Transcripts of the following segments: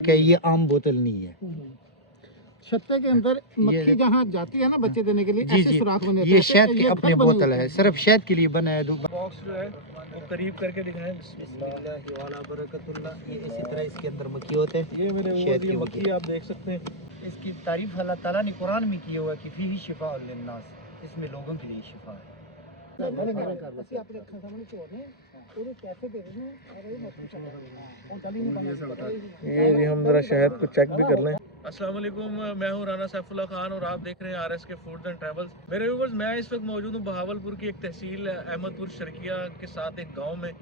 कि ये आम बोतल नहीं है। छत्ते के अंदर मक्खी जहाँ जाती है ना बच्चे देने के लिए जी ऐसे जी, सुराख बने होते ये हैं, शहद की ये अपनी घर बने बोतल होते है, हैं। सिर्फ शहद के लिए बना है। बॉक्स जो है वो करीब करके दिखाएं। ये इसी तरह इसके अंदर मक्खी होते हैं। ये मेरे शहद ये की मक्खी आप देख सकते हैं। इसकी तारीफ अल्लाह ताला ने कुरान में की हुआ कि फीही शिफा लिन्नास, इसमें लोगों के लिए शिफा है। ਅਸੀਂ ਆਪਣੇ ਅੱਖਾਂ ਸਾਹਮਣੇ ਝੋਨੇ ਉਹਨੂੰ कैसे दे रहे हैं और ये मक्खी चल रही है और चली नहीं पता ये भी हम जरा शहद को चेक भी कर लें। अस्सलाम वालेकुम, मैं हूँ राना सैफुल्लाह खान और आप देख रहे हैं RSK फूड्स एंड ट्रैवल्स। मेरे व्यूअर्स, मैं इस वक्त मौजूद हूँ बहावलपुर की एक तहसील अहमदपुर शर्किया के साथ एक गांव में।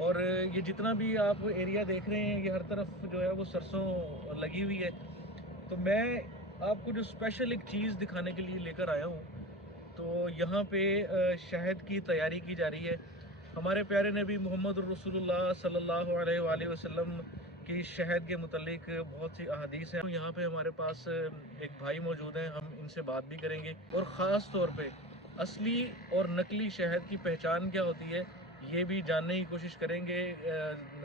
और ये जितना भी आप एरिया देख रहे हैं, ये हर तरफ जो है वो सरसों लगी हुई है। तो मैं आपको जो स्पेशल एक चीज़ दिखाने के लिए लेकर आया हूँ। तो यहाँ पे शहद की तैयारी की जा रही है। हमारे प्यारे नबी मोहम्मद रसूलुल्लाह सल्लल्लाहु अलैहि वसल्लम की शहद के मुतल्लिक बहुत सी अहादीस हैं। यहाँ पे हमारे पास एक भाई मौजूद हैं, हम इनसे बात भी करेंगे और ख़ास तौर पे असली और नकली शहद की पहचान क्या होती है ये भी जानने की कोशिश करेंगे।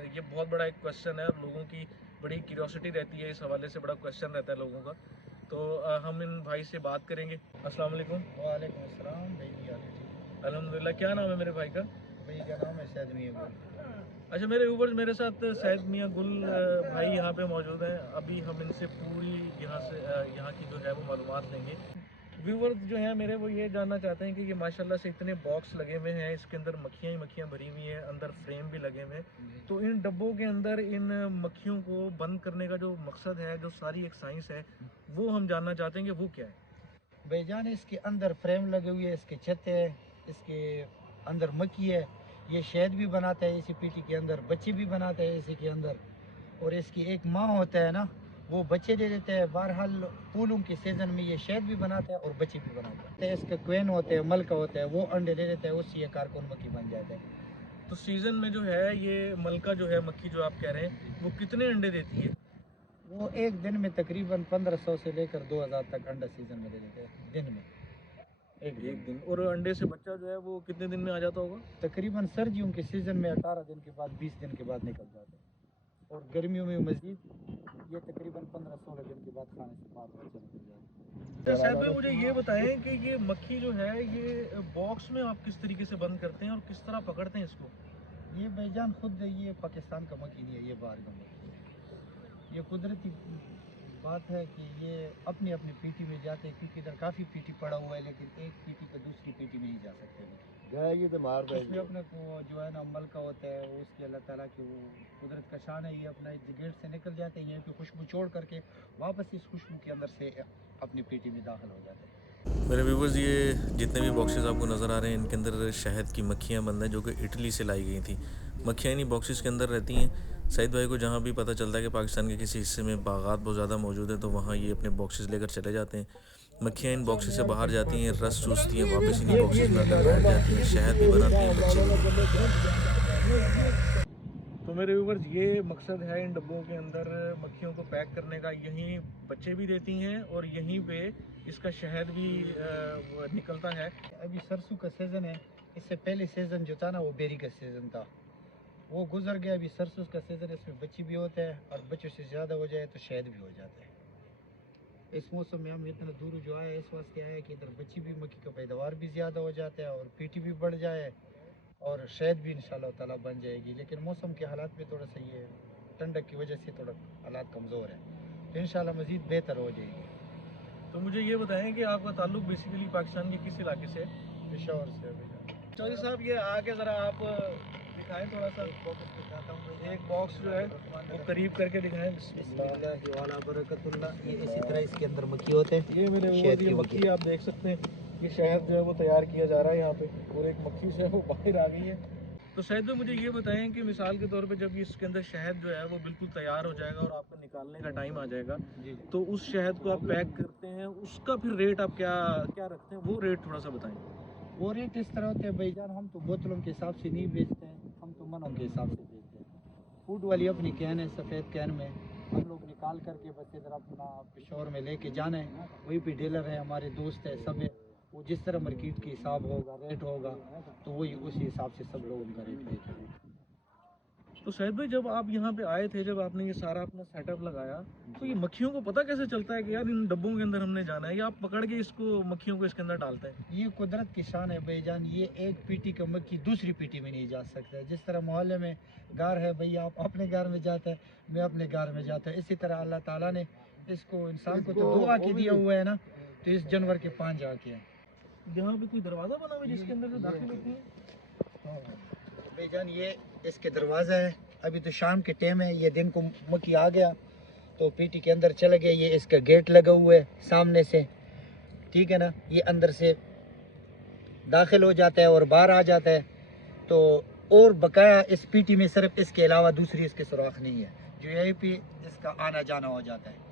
ये बहुत बड़ा एक क्वेश्चन है और लोगों की बड़ी क्यूरियोसिटी रहती है, इस हवाले से बड़ा क्वेश्चन रहता है लोगों का। तो हम इन भाई से बात करेंगे। अस्सलाम वालेकुम। वालेकुम अस्सलाम भाई। अल्हम्दुलिल्लाह। क्या नाम है मेरे भाई का? भाई का नाम है शहद मियां गुल। अच्छा, मेरे ऊपर मेरे साथ सैयद मियां गुल भाई यहाँ पे मौजूद हैं। अभी हम इनसे पूरी यहाँ की जो है वो मालूमात लेंगे। व्यूवर्स जो हैं मेरे, वो ये जानना चाहते हैं कि ये माशाल्लाह से इतने बॉक्स लगे हुए हैं, इसके अंदर मक्खियाँ ही मक्खियाँ भरी हुई हैं, अंदर फ्रेम भी लगे हुए हैं। तो इन डब्बों के अंदर इन मक्खियों को बंद करने का जो मकसद है, जो सारी एक साइंस है, वो हम जानना चाहते हैं कि वो क्या है। भाईजान इसके अंदर फ्रेम लगे हुए है, इसके छत है, इसके अंदर मक्खी है। ये शहद भी बनाता है इसी पीटी के अंदर, बच्चे भी बनाता है इसी के अंदर। और इसकी एक माँ होता है ना, वो बच्चे दे देते हैं। बहरहाल फूलों के सीज़न में ये शहद भी बनाता है और बच्चे भी बनाता है। इसके क्वेन होते हैं, मलका होता है, वो अंडे दे देता है, उससे ये कारकुन मक्खी बन जाता है। तो सीज़न में जो है ये मलका जो है, मक्खी जो आप कह रहे हैं, वो कितने अंडे देती है? वो एक दिन में तकरीबन 1500 से लेकर 2000 तक अंडा सीज़न में दे देते हैं, दिन में एक दिन। और अंडे से बच्चा जो है वो कितने दिन में आ जाता होगा? तकरीबन सर्दियों के सीज़न में 18 दिन के बाद, 20 दिन के बाद निकल जाता है। और गर्मियों में मज़ीद ये तकरीबन 15-16 दिन के बाद खाने से बाद बच्चा निकल जाता है। शायद भाई मुझे ये बताएं कि ये मक्खी जो है ये बॉक्स में आप किस तरीके से बंद करते हैं और किस तरह पकड़ते हैं इसको? ये भाईजान खुद ये पाकिस्तान का मक्खी नहीं है, ये बाहर का मक्खी है। ये कुदरती बात है कि ये अपनी अपनी पीटी में जाते हैं, क्योंकि इधर काफ़ी पीटी पड़ा हुआ है, लेकिन एक पीटी पे दूसरी पीटी में ही जा सकते हैं। जाएगी तो मार इसमें अपने को जो है ना अमल का होता है, वो उसकी अल्लाह ताला की वो कुदरत का शान है। ये अपना गेट से निकल जाते हैं, यहाँ की खुशबू छोड़ करके वापस इस खुशबू के अंदर से अपनी पेटी में दाखिल हो जाते हैं। मेरे व्यूवर्स, ये जितने भी बॉक्सेस आपको नज़र आ रहे हैं, इनके अंदर शहद की मक्खियाँ बंद हैं, जो कि इटली से लाई गई थी। मक्खियाँ इन्हीं बॉक्सेस के अंदर रहती हैं। सईद भाई को जहाँ भी पता चलता है कि पाकिस्तान के किसी हिस्से में बागात बहुत ज़्यादा मौजूद है, तो वहाँ ये अपने बॉक्सेस लेकर चले जाते हैं। मक्खियाँ इन बॉक्सेस से बाहर जाती हैं, रस चूसती हैं, वापस इन्हीं बॉक्सेस में अंदर बैठ जाती हैं, शहद भी बनाती हैं, बच्चे भी। तो मेरे व्यूवर्स, ये मकसद है इन डब्बों के अंदर मक्खियों को पैक करने का। यहीं बच्चे भी देती हैं और यहीं पे इसका शहद भी निकलता है। अभी सरसों का सीज़न है, इससे पहले सीज़न जो था ना वो बेरी का सीज़न था, वो गुजर गया। अभी सरसों का सीज़न, इसमें बच्चे भी होते हैं और बच्चों से ज़्यादा हो जाए तो शहद भी हो जाता है। इस मौसम में हम इतना दूर जो आए इस वास्ते आए कि इधर बच्ची भी मक्खी का पैदावार भी ज़्यादा हो जाता है और पीटी भी बढ़ जाए और शहद भी इंशाल्लाह ताला बन जाएगी। लेकिन मौसम के हालात में थोड़ा सा ये ठंडक की वजह से थोड़ा हालात कमज़ोर है, तो इंशाल्लाह मज़ीद बेहतर हो जाएगी। तो मुझे ये बताएं कि आपका ताल्लुक बेसिकली पाकिस्तान के किस इलाके से है? पेशावर से। चौधरी साहब, ये आके ज़रा आप दिखाएं थोड़ा सा। एक बॉक्स जो है वो करीब करके दिखाएं। ये इसी तरह इसके अंदर मक्खी होते हैं। ये मेरे शहद ये की मक्खी आप देख सकते हैं, ये शहद जो है वो तैयार किया जा रहा है यहाँ पे, और एक मक्खी जो है वो बाहर आ गई है। तो शायद में मुझे ये बताएं कि मिसाल के तौर पे जब ये इसके अंदर शहद जो है वो बिल्कुल तैयार हो जाएगा और आपका निकालने का टाइम आ जाएगा, तो उस शहद को आप पैक करते हैं, उसका फिर रेट आप क्या क्या रखते हैं, वो रेट थोड़ा सा बताएं। वो रेट इस तरह होते हैं भाईजान, हम तो बोतलों के हिसाब से नहीं बेचते हैं, हम तो मनों के हिसाब से बेचते हैं। फूड वाली अपनी कैन है, सफ़ेद कैन में हम लोग निकाल करके बस इधर अपना पेशोर में लेके जाना है। वहीं पे डीलर है, हमारे दोस्त है, सब है। वो जिस तरह मार्केट के हिसाब होगा, रेट होगा, तो वही उसी हिसाब से सब लोग उनका रेट लेते हैं। تو शहीद भाई जब आप यहाँ पे आए थे, जब आपने ये सारा अपना सेटअप लगाया, तो ये मक्खियों को पता कैसे चलता है कि यार इन डब्बों के अंदर हमने जाना है, या आप पकड़ के इसको मक्खियों को इसके अंदर डालते हैं? ये कुदरत की शान है भाईजान, ये एक पीटी का मक्खी दूसरी पीटी में नहीं जा सकता। जिस तरह मोहल्ले में घर है भाई, आप अपने घर में जाते हैं, मैं अपने घर में जाता हूँ, इसी तरह अल्लाह ताला ने इसको इंसान को तो दुआ के दिया हुआ है ना, तो इस जानवर के पांच आके हैं। यहाँ पे कोई दरवाजा बना हुआ है जिसके अंदर से दाखिल होती है? भाईजान ये इसके दरवाज़ा है, अभी तो शाम के टाइम है, ये दिन को मक्खी आ गया तो पीटी के अंदर चले गए। ये इसका गेट लगा हुआ है सामने से, ठीक है ना, ये अंदर से दाखिल हो जाता है और बाहर आ जाता है। तो और बकाया इस पीटी में सिर्फ इसके अलावा दूसरी इसके सुराख नहीं है, जो यहीं पे इसका आना जाना हो जाता है।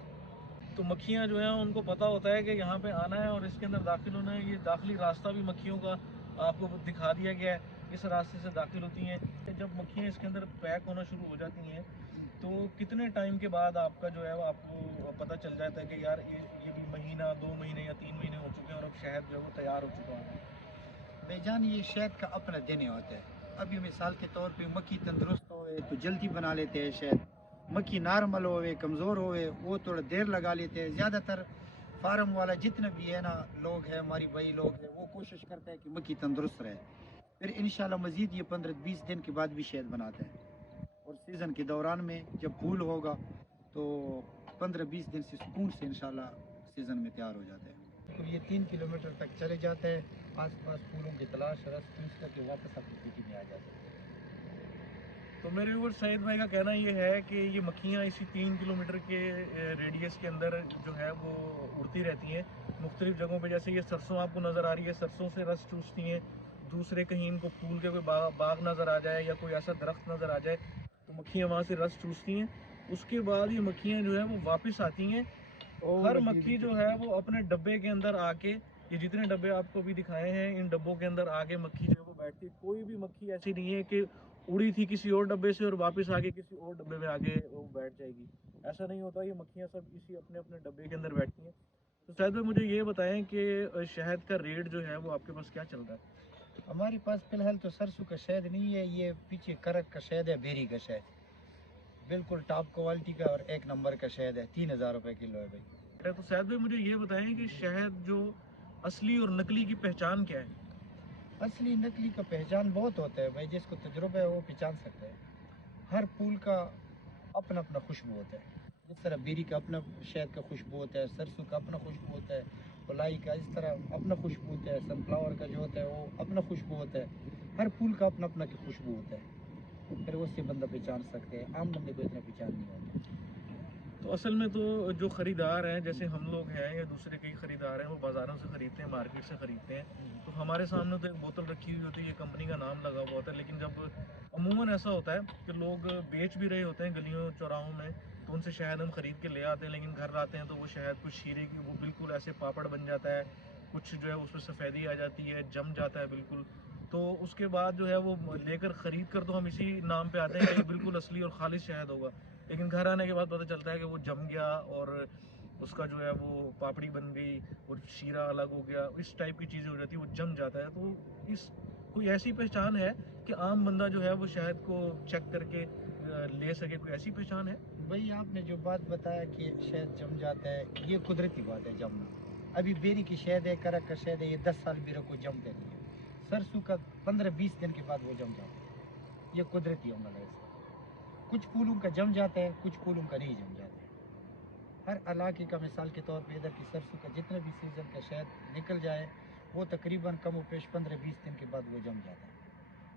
तो मक्खियाँ जो हैं उनको पता होता है कि यहाँ पे आना है और इसके अंदर दाखिल होना है। ये दाखिली रास्ता भी मक्खियों का आपको दिखा दिया गया है, इस रास्ते से दाखिल होती हैं। जब मक्खियाँ इसके अंदर पैक होना शुरू हो जाती हैं, तो कितने टाइम के बाद आपका जो है वो आपको पता चल जाता है कि यार ये भी महीना, 2 महीने या 3 महीने हो चुके हैं और अब शहद जो है वो तैयार हो चुका है? भाईजान ये शहद का अपना दिन होता है। अभी मिसाल के तौर पे मक्खी तंदुरुस्त होवे तो जल्दी बना लेते हैं शहद, मक्खी नॉर्मल होवे, कमज़ोर होवे, वो थोड़ा देर लगा लेते हैं। ज़्यादातर फार्म वाला जितने भी है ना लोग हैं, हमारी भाई लोग हैं, वो कोशिश करते हैं कि मक्खी तंदुरुस्त रहे। फिर इंशाल्लाह मज़ीद ये 15-20 दिन के बाद भी शहद बनाते हैं, और सीज़न के दौरान में जब फूल होगा तो 15-20 दिन से सुकून से इंशाल्लाह सीज़न में तैयार हो जाते हैं। तो ये 3 किलोमीटर तक चले जाते हैं, आस पास फूलों की तलाश रस पीस करके वापस अपनी पेटी में आ जाते हैं। तो मेरे ऊपर सईद भाई का कहना ये है कि ये मक्खियाँ इसी 3 किलोमीटर के रेडियस के अंदर जो है वो उड़ती रहती हैं मुख्तलिफ जगहों पे। जैसे ये सरसों आपको नज़र आ रही है, सरसों से रस चूसती हैं। दूसरे कहीं इनको फूल के कोई बाग नज़र आ जाए या कोई ऐसा दरख्त नज़र आ जाए तो मक्खियाँ वहाँ से रस चूसती हैं। उसके बाद ये मक्खियाँ जो है वो वापस आती हैं। हर मक्खी जो है वो अपने डब्बे के अंदर आके, ये जितने डब्बे आपको भी दिखाए हैं, इन डब्बों के अंदर आके मक्खी जो है वो बैठती है। कोई भी मक्खी ऐसी नहीं है कि उड़ी थी किसी और डब्बे से और वापस आके किसी और डब्बे में आगे वो बैठ जाएगी, ऐसा नहीं होता। ये मक्खियाँ सब इसी अपने अपने डब्बे के अंदर बैठती हैं। तो शायद भाई मुझे ये बताएं कि शहद का रेट जो है वो आपके पास क्या चल रहा है? हमारे पास फिलहाल तो सरसों का शहद नहीं है, ये पीछे करक का शहद है, बेरी का शहद, बिल्कुल टॉप क्वालिटी का और एक नंबर का शहद है, 3000 रुपये किलो है भाई। तो शायद भाई मुझे ये बताएं कि शहद जो असली और नकली की पहचान क्या है? असली नकली का पहचान बहुत होता है भाई, जिसको तजुर्बा है वो पहचान सकता है। हर फूल का अपना अपना खुशबू होता है, जिस तरह बेरी का अपना शहद का खुशबू होता है, सरसों का अपना खुशबू होता है, मलाई का इस तरह अपना खुशबू होता है, सनफ्लावर का जो होता है वो अपना खुशबू होता है। हर फूल का अपना अपना खुशबू होता है, फिर उससे बंदा पहचान सकते हैं, आम बंदे को इतना पहचान नहीं होता। तो असल में तो जो ख़रीदार हैं, जैसे हम लोग हैं या दूसरे कई ख़रीदार हैं, वो बाज़ारों से ख़रीदते हैं, मार्केट से ख़रीदते हैं। तो हमारे सामने तो एक बोतल रखी हुई होती है, ये कंपनी का नाम लगा हुआ होता है। लेकिन जब अमूमन ऐसा होता है कि लोग बेच भी रहे होते हैं गलियों चौराहों में, तो उनसे शहद हम ख़रीद के ले आते हैं, लेकिन घर लाते हैं तो वो शहद कुछ शीरे की वो बिल्कुल ऐसे पापड़ बन जाता है, कुछ जो है उसमें सफ़ेदी आ जाती है, जम जाता है बिल्कुल। तो उसके बाद जो है वो लेकर ख़रीद कर तो हम इसी नाम पे आते हैं कि बिल्कुल असली और खालिश शहद होगा, लेकिन घर आने के बाद पता चलता है कि वो जम गया और उसका जो है वो पापड़ी बन गई और शीरा अलग हो गया, इस टाइप की चीज़ें हो जाती है, वो जम जाता है। तो इस कोई ऐसी पहचान है कि आम बंदा जो है वो शहद को चेक करके ले सके, कोई ऐसी पहचान है? भाई आपने जो बात बताया कि शहद जम जाता है, ये कुदरती बात है जमना। अभी बेरी की शहद है, करक का शहद है, ये 10 साल भी रखो जमते नहीं है। सरसों का 15-20 दिन के बाद वो जम जाता है, ये कुदरती अमल है इसका। कुछ फूलों का जम जाता है, कुछ फूलों का नहीं जम जाता है। हर इलाके का मिसाल के तौर पे इधर की सरसों का जितना भी सीज़न का शहद निकल जाए वो तकरीबन कम पेश 15-20 दिन के बाद वो जम जाता है।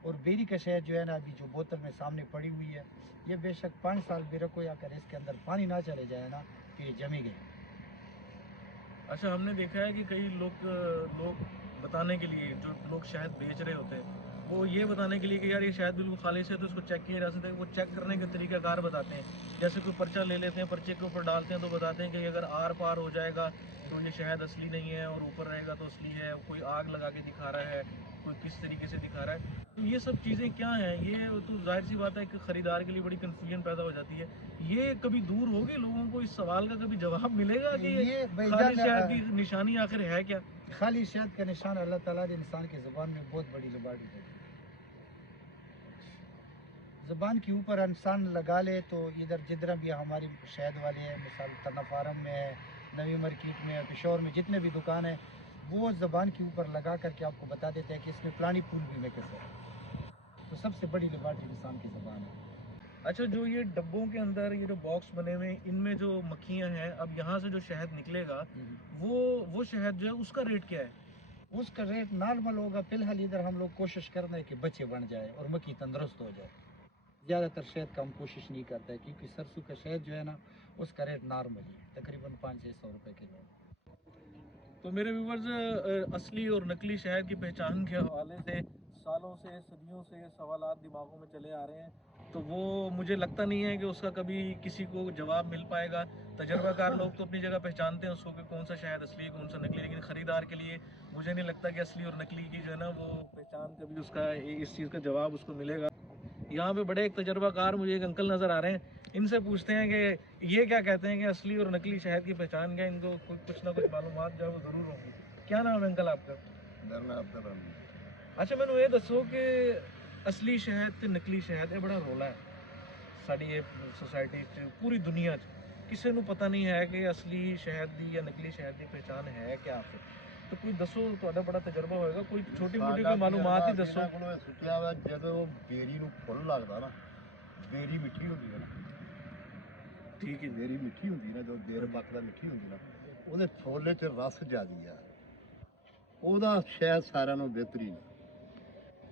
और बेरी का शहद जो है ना, अभी जो बोतल में सामने पड़ी हुई है, ये बेशक 5 साल भी रखो या कर इसके अंदर पानी ना चले जाए ना तो ये जमी गई। अच्छा, हमने देखा है कि कई लोग बताने के लिए, जो लोग शहद बेच रहे होते हैं, वो ये बताने के लिए कि यार ये शहद बिल्कुल खालिश है तो इसको चेक किया जा सकता है, वो चेक करने के तरीक़ाकार बताते हैं। जैसे कोई पर्चा ले लेते हैं, पर्चे के ऊपर डालते हैं तो बताते हैं कि अगर आर पार हो जाएगा तो ये शहद असली नहीं है और ऊपर रहेगा तो असली है। कोई आग लगा के दिखा रहा है, कोई किस तरीके से दिखा रहा है। तो ये सब चीज़ें क्या हैं? ये तो जाहिर सी बात है कि ख़रीदार के लिए बड़ी कन्फ्यूजन पैदा हो जाती है। ये कभी दूर होगी, लोगों को इस सवाल का कभी जवाब मिलेगा कि ये खाली शहद की निशानी आखिर है क्या? खाली शहद का निशान अल्लाह ताला ने इंसान की ज़ुबान में बहुत बड़ी लुबाड़ी दी। ज़बान के ऊपर इंसान लगा ले तो इधर जिधर भी हमारी शहद वाले हैं, मिसाल तना फार्म में है, नवी मार्केट में है, पेशोर में जितने भी दुकान है, वो ज़बान के ऊपर लगा करके आपको बता देते हैं कि इसमें फलानी फूल भी में कैसे है। तो सबसे बड़ी लेबॉर्ट्री इंसान की ज़बान है। अच्छा, जो ये डब्बों के अंदर ये जो बॉक्स बने हुए हैं, इनमें जो मक्खियाँ हैं, अब यहाँ से जो शहद निकलेगा वो शहद जो है उसका रेट क्या है? उसका रेट नॉर्मल होगा। फिलहाल इधर हम लोग कोशिश कर रहे हैं कि बच्चे बन जाए और मक्खी तंदुरुस्त हो जाए। ज़्यादातर शहद का हम कोशिश नहीं करते हैं क्योंकि सरसों का शहद जो है ना, उसका रेट नॉर्मल है, तकरीबन 500-600 रुपये किलो। तो मेरे व्यूवर्स, असली और नकली शहद की पहचान के हवाले से सालों से सदियों से सवालात दिमागों में चले आ रहे हैं, तो वो मुझे लगता नहीं है कि उसका कभी किसी को जवाब मिल पाएगा। तजर्बाकार लोग तो अपनी जगह पहचानते हैं उसको कि कौन सा शहद असली है कौन सा नकली, लेकिन ख़रीदार के लिए मुझे नहीं लगता कि असली और नकली की जो है ना वो पहचान कभी उसका इस चीज़ का जवाब उसको मिलेगा। यहाँ पे बड़े एक तजर्बाकार मुझे एक अंकल नज़र आ रहे हैं, इनसे पूछते हैं कि ये क्या कहते हैं कि असली और नकली शहद की पहचान क्या है, इनको कुछ ना कुछ मालूमात जो है वो ज़रूर होंगी। क्या नाम है अंकल आपका? अच्छा, मैंने ये दसो कि असली शहद ते नकली शहद ये बड़ा रोला है साड़ी ये सोसाइटी च, पूरी दुनिया च किसी को पता नहीं है कि असली शहद दी या नकली शहद की पहचान है क्या फिर। तो कोई दसो, ਤੁਹਾਡਾ बड़ा तजर्बा होएगा, कोई छोटी मोटी कोई मालूमात ही दसो। ਸੁੱਕਿਆ ਵਾ ਜਦੋਂ ਬੇਰੀ ਨੂੰ ਫੁੱਲ ਲੱਗਦਾ ਨਾ, ਬੇਰੀ ਮਿੱਠੀ ਹੁੰਦੀ ਹੈ ਨਾ, ठीक है। ਬੇਰੀ ਮਿੱਠੀ ਹੁੰਦੀ ਨਾ, ਜਦੋਂ ਦੇਰ ਪੱਕਦਾ ਮਿੱਠੀ ਹੁੰਦੀ ਨਾ, ਉਹਦੇ ਫੁੱਲ 'ਚ ਰਸ ਜ਼ਿਆਦੀ ਆ, ਉਹਦਾ ਸ਼ਾਇਦ ਸਾਰਿਆਂ ਨੂੰ ਬਿਹਤਰੀਨ ਹੈ।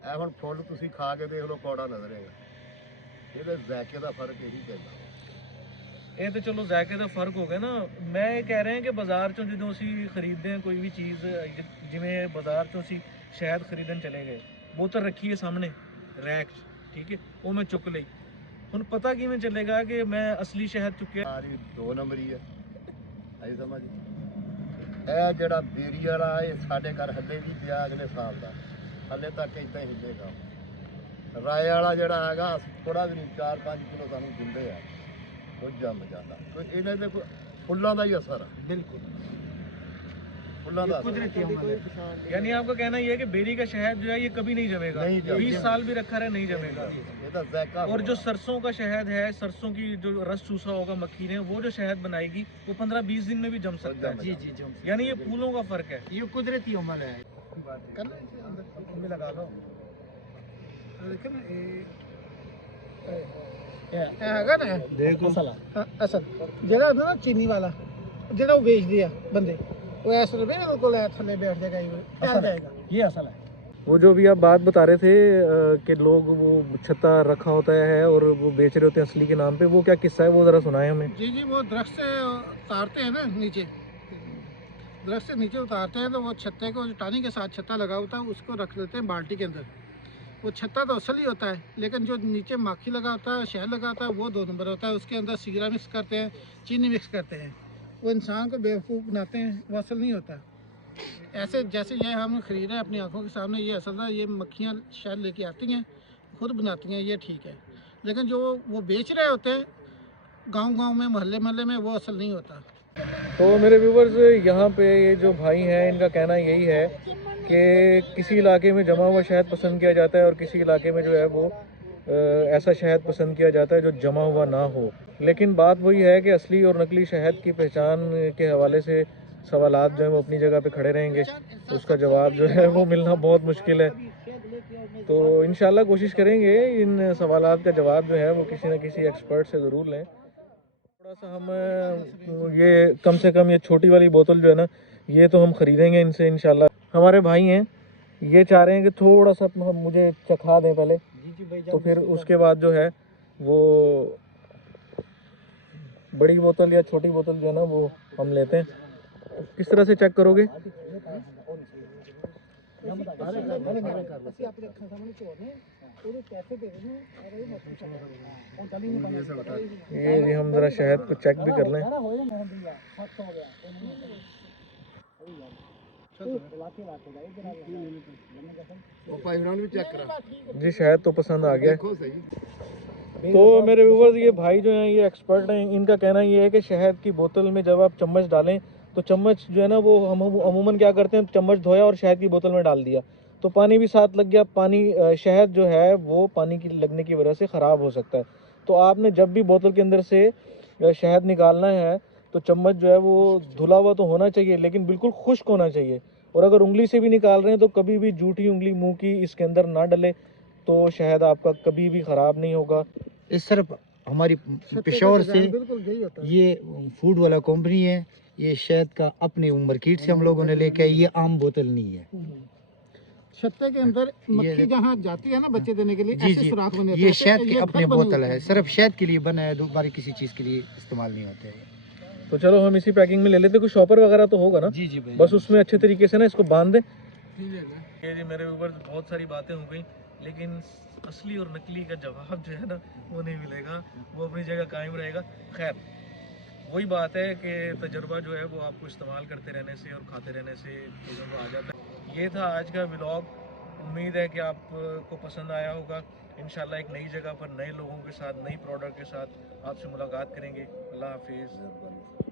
ਇਹ ਹੁਣ ਫੁੱਲ ਤੁਸੀਂ ਖਾ ਕੇ ਦੇਖ ਲਓ, ਕੌੜਾ ਨਜ਼ਰੇਗਾ, ਇਹਦੇ ਜ਼ਾਇਕੇ ਦਾ ਫਰਕ ਇਹੀ ਪੈਂਦਾ। ਇਹ ਤੇ ਚਲੋ ਜ਼ਾਇਕੇ ਦਾ ਫਰਕ ਹੋ ਗਿਆ ਨਾ। ਮੈਂ ਇਹ ਕਹਿ ਰਿਹਾ ਕਿ ਬਾਜ਼ਾਰ ਚੋਂ ਜਦੋਂ ਅਸੀਂ ਖਰੀਦਦੇ ਹਾਂ ਕੋਈ ਵੀ ਚੀਜ਼, ਜਿਵੇਂ ਬਾਜ਼ਾਰ ਚੋਂ ਅਸੀਂ ਸ਼ਹਿਦ ਖਰੀਦਣ ਚਲੇ ਗਏ, ਬੋਤਲ ਰੱਖੀ ਹੈ ਸਾਹਮਣੇ ਰੈਕ 'ਚ, ਠੀਕ ਹੈ, ਉਹ ਮੈਂ ਚੁੱਕ ਲਈ, ਹੁਣ ਪਤਾ ਕਿਵੇਂ ਚੱਲੇਗਾ ਕਿ ਮੈਂ ਅਸਲੀ ਸ਼ਹਿਦ ਚੁੱਕਿਆ? ਸਾਰੀ 2 ਨੰਬਰੀ ਹੈ, ਆਈ ਸਮਝ। ਇਹ ਜਿਹੜਾ ਬੇਰੀ ਵਾਲਾ ਇਹ ਸਾਡੇ ਘਰ ਹੱਲੇ ਵੀ ਪਿਆ, ਅਗਲੇ ਸਾਲ ਦਾ ਹੱਲੇ ਤੱਕ ਇੱਦਾਂ ਹੀ ਹਿੱਲੇਗਾ। ਰਾਏ ਵਾਲਾ ਜਿਹੜਾ ਹੈਗਾ ਥੋੜਾ ਵੀ ਨਹੀਂ, 4-5 ਕਿਲੋ ਸਾਨੂੰ ਦਿੰਦੇ ਆ, ਉਹ ਜੰਮ ਜਾਂਦਾ। ਕੋਈ ਇਹਨਾਂ ਦੇ ਕੋਈ ਫੁੱਲਾਂ ਦਾ ਹੀ ਅਸਰ ਆ, बिल्कुल फुल्लां दा असर। कुदरती अमल है। यानी आपका कहना ये है कि बेरी का शहद जो है ये कभी नहीं जमेगा, नहीं जमेगा। 20 साल भी रखा रहे नहीं जमेगा। ਇਹਦਾ ਜ਼ਾਇਕਾ और जो सरसों का शहद है, सरसों की जो रस चूसा होगा मक्खी ने, वो जो शहद बनाएगी वो 15-20 दिन में भी जम सकता है। जी जी जी, यानी ये फूलों का फर्क है। ये कुदरती अमल है। कर ले इसे अंदर में लगा लो। देखे ना ਇਹ ਹੈਗਾ ਨਾ देखो ਹਾਂ, ਅਸਲ ਜਿਹੜਾ ਹੁੰਦਾ ਨਾ ਚੀਨੀ ਵਾਲਾ, ਜਿਹੜਾ ਉਹ ਵੇਚਦੇ ਆ ਬੰਦੇ, ਉਹ ਇਸ ਤਰ੍ਹਾਂ ਬਿਲਕੁਲ ਐ ਥੱਲੇ ਬੈਠ ਜਾਏਗਾ, ਇਹ ਆ ਜਾਏਗਾ। ये असल है। वो जो भी आप बात बता रहे थे कि लोग वो छत्ता रखा होता है और वो बेच रहे होते हैं असली के नाम पे, वो क्या किस्सा है, वो ज़रा सुनाए हमें। जी जी, वो दरख्त से उतारते हैं ना नीचे, दरख्त से नीचे उतारते हैं तो वो छत्ते को, जो टानी के साथ छत्ता लगा होता है उसको रख लेते हैं बाल्टी के अंदर। वो छत्ता तो असल ही होता है, लेकिन जो नीचे माखी लगा होता है, शहद लगा होता है, वो 2 नंबर होता है। उसके अंदर सीरा मिक्स करते हैं, चीनी मिक्स करते हैं, वो इंसान को बेवकूफ़ बनाते हैं, वो असल नहीं होता। ऐसे जैसे ये हम खरीद रहे हैं अपनी आंखों के सामने, ये असल है, ये मक्खियाँ शहद लेके आती हैं, खुद बनाती हैं, ये ठीक है। लेकिन जो वो बेच रहे होते हैं गांव-गांव में, मोहल्ले में, वो असल नहीं होता। तो मेरे व्यूवर्स, यहाँ पे ये जो भाई हैं इनका कहना यही है कि किसी इलाके में जमा हुआ शहद पसंद किया जाता है और किसी इलाके में जो है वो ऐसा शहद पसंद किया जाता है जो जमा हुआ ना हो। लेकिन बात वही है कि असली और नकली शहद की पहचान के हवाले से सवालात जो है वो अपनी जगह पे खड़े रहेंगे, उसका जवाब जो है वो मिलना बहुत मुश्किल है। तो इंशाल्लाह कोशिश करेंगे इन सवालात का जवाब जो है वो किसी न किसी एक्सपर्ट से ज़रूर लें। थोड़ा सा हम ये कम से कम ये छोटी वाली बोतल जो है ना, ये तो हम ख़रीदेंगे इनसे इंशाल्लाह। हमारे भाई हैं, ये चाह रहे हैं कि थोड़ा सा मुझे चखा दें पहले, तो फिर उसके बाद जो है वो बड़ी बोतल या छोटी बोतल जो है ना वो हम लेते हैं। किस तरह से चेक करोगे? ਅਸੀਂ ਆਪਣੇ ਅੱਖਾਂ ਸਾਹਮਣੇ ਝੋਰਨੇ ਉਹਨੂੰ ਕੈਫੇ ਭੇਜਣੇ ਔਰ ਇਹ ਮੱਛੀ ਚੱਲਣਾ ਉਹ ਜਲੀ ਨਹੀਂ ਪਾਉਂਦਾ। ये जी हम ज़रा शहद को चेक भी कर लें। ਨਾ ਹੋਏ ਨਾ ਹੁੰਦੀ ਆ, ਸਖਤ ਹੋ ਗਿਆ ਉਹ ਭਾਈ ਉਹਨਾਂ ਨੂੰ ਵੀ ਚੈੱਕ ਕਰਾ, जी शहद तो पसंद आ गया है। ਦੇਖੋ ਸਹੀ। तो मेरे व्यूवर्स, ये भाई जो हैं ये एक्सपर्ट हैं, इनका कहना ये है कि शहद की बोतल में जब आप चम्मच डालें तो चम्मच जो है ना वो हम अमूमन क्या करते हैं, चम्मच धोया और शहद की बोतल में डाल दिया। تو پانی بھی ساتھ لگ گیا. پانی شہد جو ہے وہ پانی کی لگنے کی وجہ سے خراب ہو سکتا ہے. تو آپ نے جب بھی بوتل کے اندر سے شہد نکالنا ہے تو چمچ جو ہے وہ دھلا ہوا تو ہونا چاہیے لیکن بالکل خشک ہونا چاہیے. اور اگر انگلی سے بھی نکال رہے ہیں تو کبھی بھی جھوٹی انگلی منہ کی اس کے اندر نہ ڈلے, تو شہد آپ کا کبھی بھی خراب نہیں ہوگا. اس طرف ہماری چھتے کا پشاور سے ڈیزائن بالکل یہی ہوتا ہے. یہ فوڈ والا کمپنی ہے. یہ شہد کا اپنے مارکیٹ سے ہم لوگوں نے لے کے آئی. یہ عام بوتل نہیں ہے. چھتے کے اندر مکھی جہاں جاتی ہے نا بچے دینے کے لیے جی ایسے جی سوراخ بنے ہوتے یہ ہیں. شہد کے یہ اپنے ڈھک بنے بوتل ہوتے ہے, ہیں. صرف شہد کے لیے بنا ہے, دوبارہ کسی چیز کے لیے استعمال نہیں ہوتا ہے. تو چلو ہم اسی پیکنگ میں لے لیتے. کوئی شاپر وغیرہ تو ہوگا نا, جی جی بھائی, بس اس میں اچھے طریقے سے نا اس کو باندھ دیں. یہ جی میرے اوپر بہت ساری باتیں ہو گئیں لیکن اصلی اور نقلی کا جواب جو ہے نا وہ نہیں ملے گا, وہ اپنی جگہ قائم رہے گا. خیر وہی بات ہے کہ تجربہ جو ہے وہ آپ کو استعمال کرتے رہنے سے اور کھاتے رہنے سے چیزوں کو آ جاتا ہے. یہ تھا آج کا ولاگ. امید ہے کہ آپ کو پسند آیا ہوگا. انشاءاللہ ایک نئی جگہ پر نئے لوگوں کے ساتھ, نئی پروڈکٹ کے ساتھ آپ سے ملاقات کریں گے. اللہ حافظ.